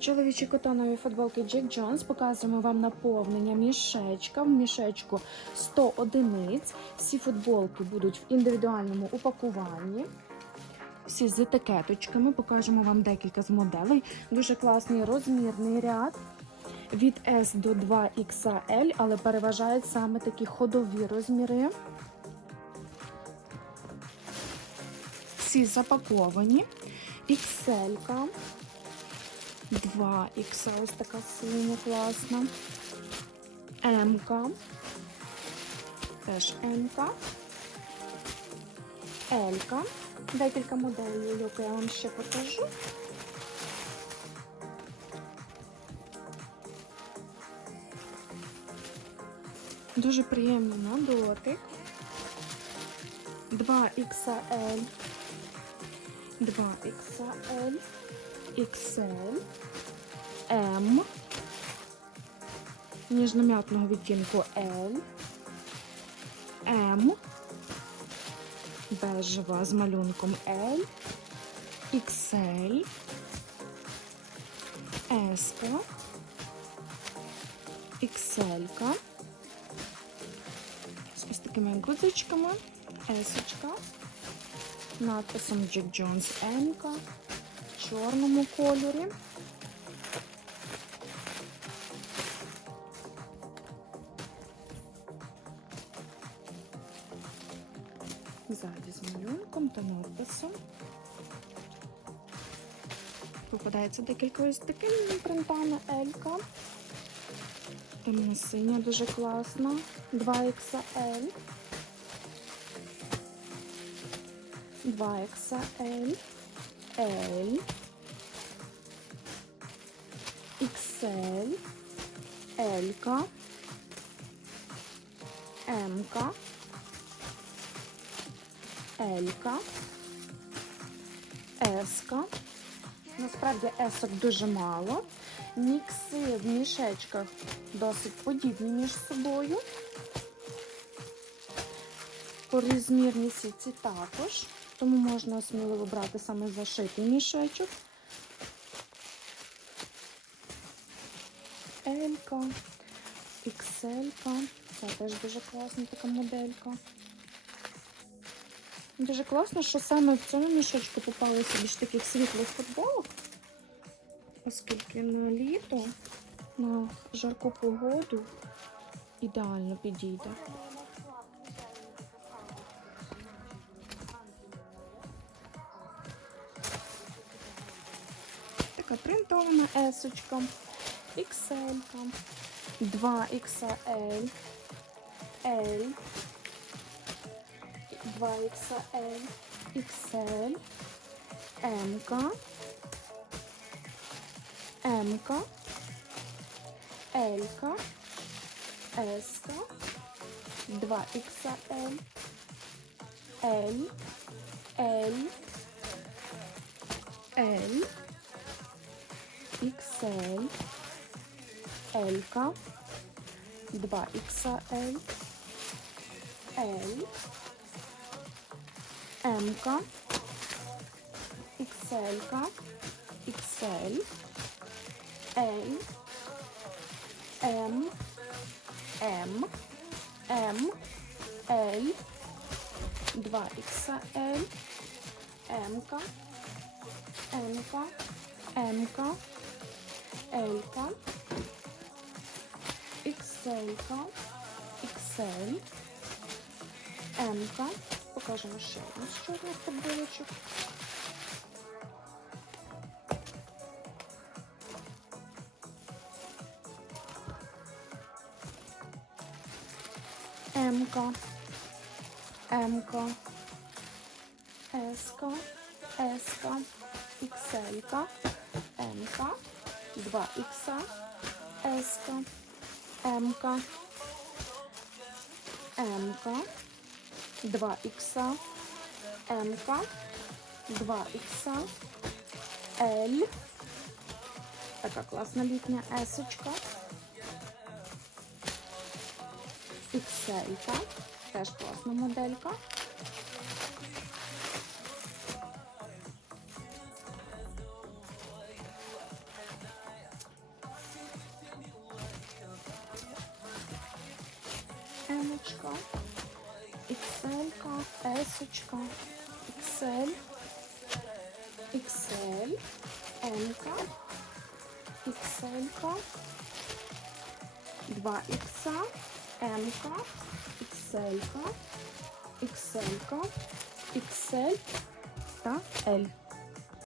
Чоловічі котонові футболки Jack Jones показуємо вам наповнення мішечка. В мішечку 100 одиниць. Всі футболки будуть в індивідуальному упакуванні. Всі з етикеточками. Покажемо вам декілька з моделей. Дуже класний розмірний ряд. Від S до 2XL, але переважають саме такі ходові розміри. Всі запаковані. XL. 2 ікса, ось така синя класна. М-ка. Теж М-ка. Елька. Декілька моделей, яку я вам ще покажу. Дуже приємно на дотик. 2XL, 2XL, XL. M, ніжно-м'ятного відтінку L, M, бежева з малюнком L, XL, S, XL, з ось такими гудзичками, S, надписом Jack Jones M, чорному кольорі. Ззаді з малюнком та надписом. Попадається декілька ось такими принтами Елька. Темно синя дуже класна. 2XL. 2XL. L, XL, L, M, L, S. Насправді есок дуже мало. Мікси в мішечках досить подібні між собою. По розмірній сітці також тому можна сміливо брати саме зашитий мішечок. Елька, XL, це теж дуже класна така моделька. Дуже класно, що саме в цьому мішечку попалися більш таких світлих футболок, оскільки на літо, на жарку погоду ідеально підійде. Принтована есочка, XL, 2XL, L, 2XL, XL, M, M, L, S, 2XL, L, L, L, XL, L, 2XL, L, M, XL, XL, L, M, M, M, L, 2XL, M, M, M, L, XL, XL, M. Покажемо ще одну з чорних футболочок. М, М, С, С, XL, М, 2 ікса, С, М, М, 2 ікса, М, 2 ікса, Л. Така класна літня есочка. XL, теж класна моделька. Емочка, XL, Есочка, XL, XL, М-ка, XL, 2 ікса, М-ка, XL, XL, XL та L.